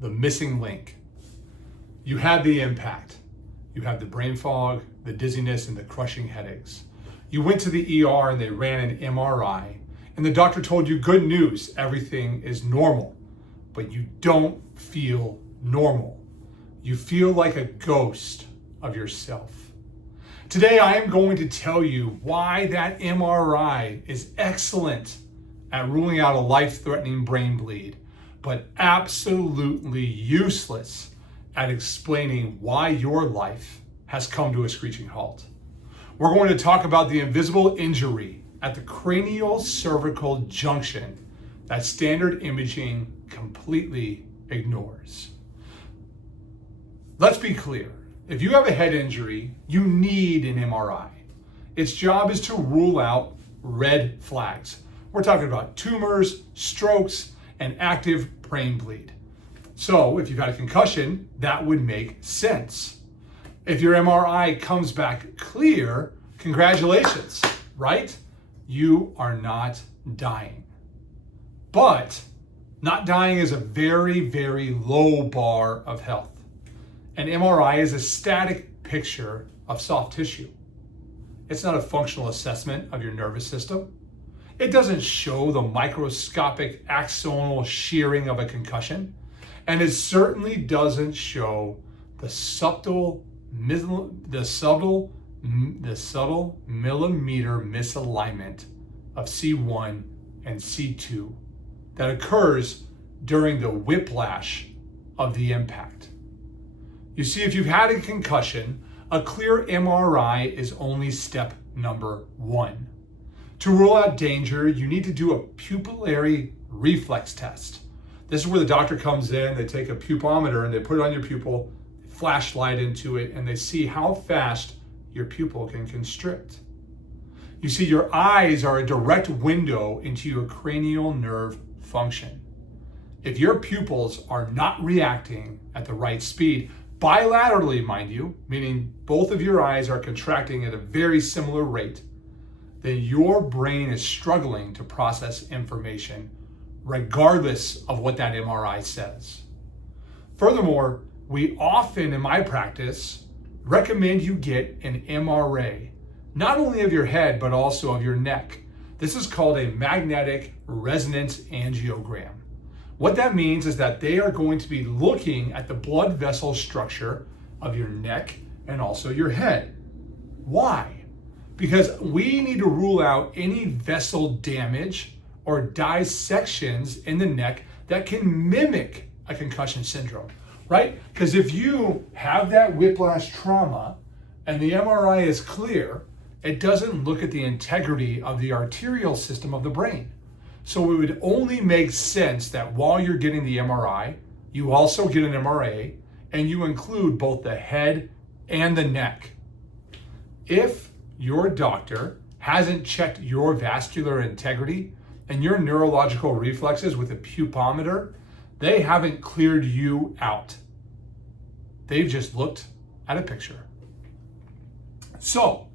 the missing link. You had the impact. You had the brain fog, the dizziness, and the crushing headaches. You went to the ER and they ran an MRI, and the doctor told you good news, everything is normal, but you don't feel normal. You feel like a ghost of yourself. Today, I am going to tell you why that MRI is excellent at ruling out a life-threatening brain bleed, but absolutely useless at explaining why your life has come to a screeching halt. We're going to talk about the invisible injury at the cranial cervical junction that standard imaging completely ignores. Let's be clear. If you have a head injury, you need an MRI. Its job is to rule out red flags. We're talking about tumors, strokes, and active brain bleed. So if you've had a concussion, that would make sense. If your MRI comes back clear, congratulations, right? You are not dying. But not dying is a very, very low bar of health. An MRI is a static picture of soft tissue. It's not a functional assessment of your nervous system. It doesn't show the microscopic axonal shearing of a concussion, and it certainly doesn't show the subtle millimeter misalignment of C1 and C2 that occurs during the whiplash of the impact. You see, if you've had a concussion, a clear MRI is only step number one. To rule out danger, you need to do a pupillary reflex test. This is where the doctor comes in, they take a pupometer and they put it on your pupil, flashlight into it, and they see how fast your pupil can constrict. You see, your eyes are a direct window into your cranial nerve function. If your pupils are not reacting at the right speed, bilaterally, mind you, meaning both of your eyes are contracting at a very similar rate, then your brain is struggling to process information regardless of what that MRI says. Furthermore, we often, in my practice, recommend you get an MRA, not only of your head, but also of your neck. This is called a magnetic resonance angiogram. What that means is that they are going to be looking at the blood vessel structure of your neck and also your head. Why? Because we need to rule out any vessel damage or dissections in the neck that can mimic a concussion syndrome, right? Because if you have that whiplash trauma and the MRI is clear, it doesn't look at the integrity of the arterial system of the brain. So it would only make sense that while you're getting the MRI, you also get an MRA and you include both the head and the neck. If your doctor hasn't checked your vascular integrity and your neurological reflexes with a pupometer, they haven't cleared you out. They've just looked at a picture. So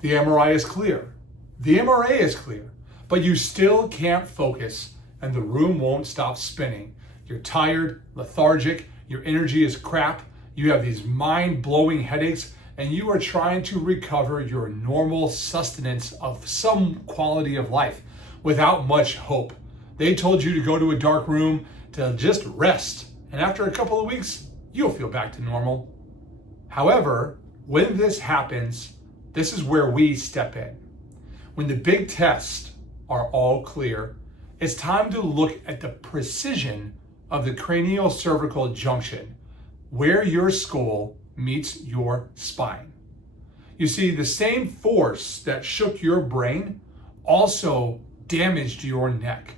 the MRI is clear. The MRA is clear. But you still can't focus and the room won't stop spinning. You're tired, lethargic, your energy is crap, you have these mind-blowing headaches, and you are trying to recover your normal sustenance of some quality of life without much hope. They told you to go to a dark room to just rest, and after a couple of weeks, you'll feel back to normal. However, when this happens, this is where we step in. When the big tests are all clear, it's time to look at the precision of the cranial cervical junction, where your skull meets your spine. You see, the same force that shook your brain also damaged your neck.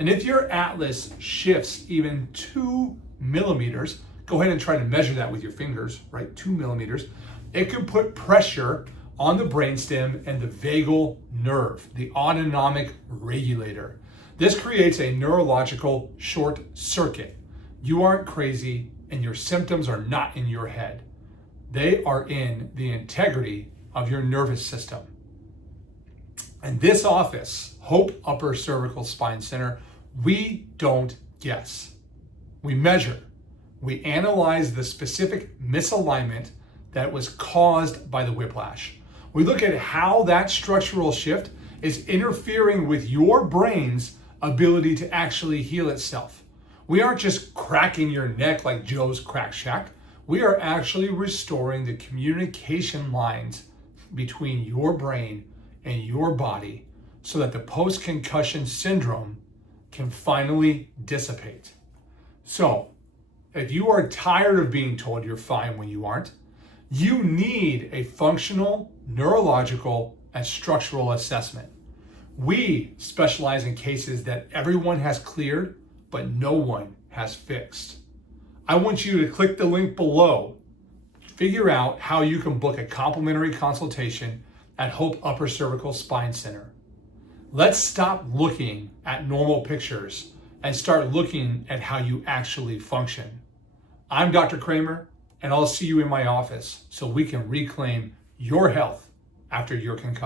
And if your atlas shifts even 2 millimeters, go ahead and try to measure that with your fingers, right? 2 millimeters. It can put pressure on the brainstem and the vagal nerve, the autonomic regulator. This creates a neurological short circuit. You aren't crazy and your symptoms are not in your head. They are in the integrity of your nervous system. And this office, Hope Upper Cervical Spine Center, we don't guess. We measure. We analyze the specific misalignment that was caused by the whiplash. We look at how that structural shift is interfering with your brain's ability to actually heal itself. We aren't just cracking your neck like Joe's Crack Shack. We are actually restoring the communication lines between your brain and your body so that the post-concussion syndrome can finally dissipate. So, if you are tired of being told you're fine when you aren't, you need a functional, neurological, and structural assessment. We specialize in cases that everyone has cleared, but no one has fixed. I want you to click the link below. Figure out how you can book a complimentary consultation at Hope Upper Cervical Spine Center. Let's stop looking at normal pictures and start looking at how you actually function. I'm Dr. Kramer, and I'll see you in my office so we can reclaim your health after your concussion.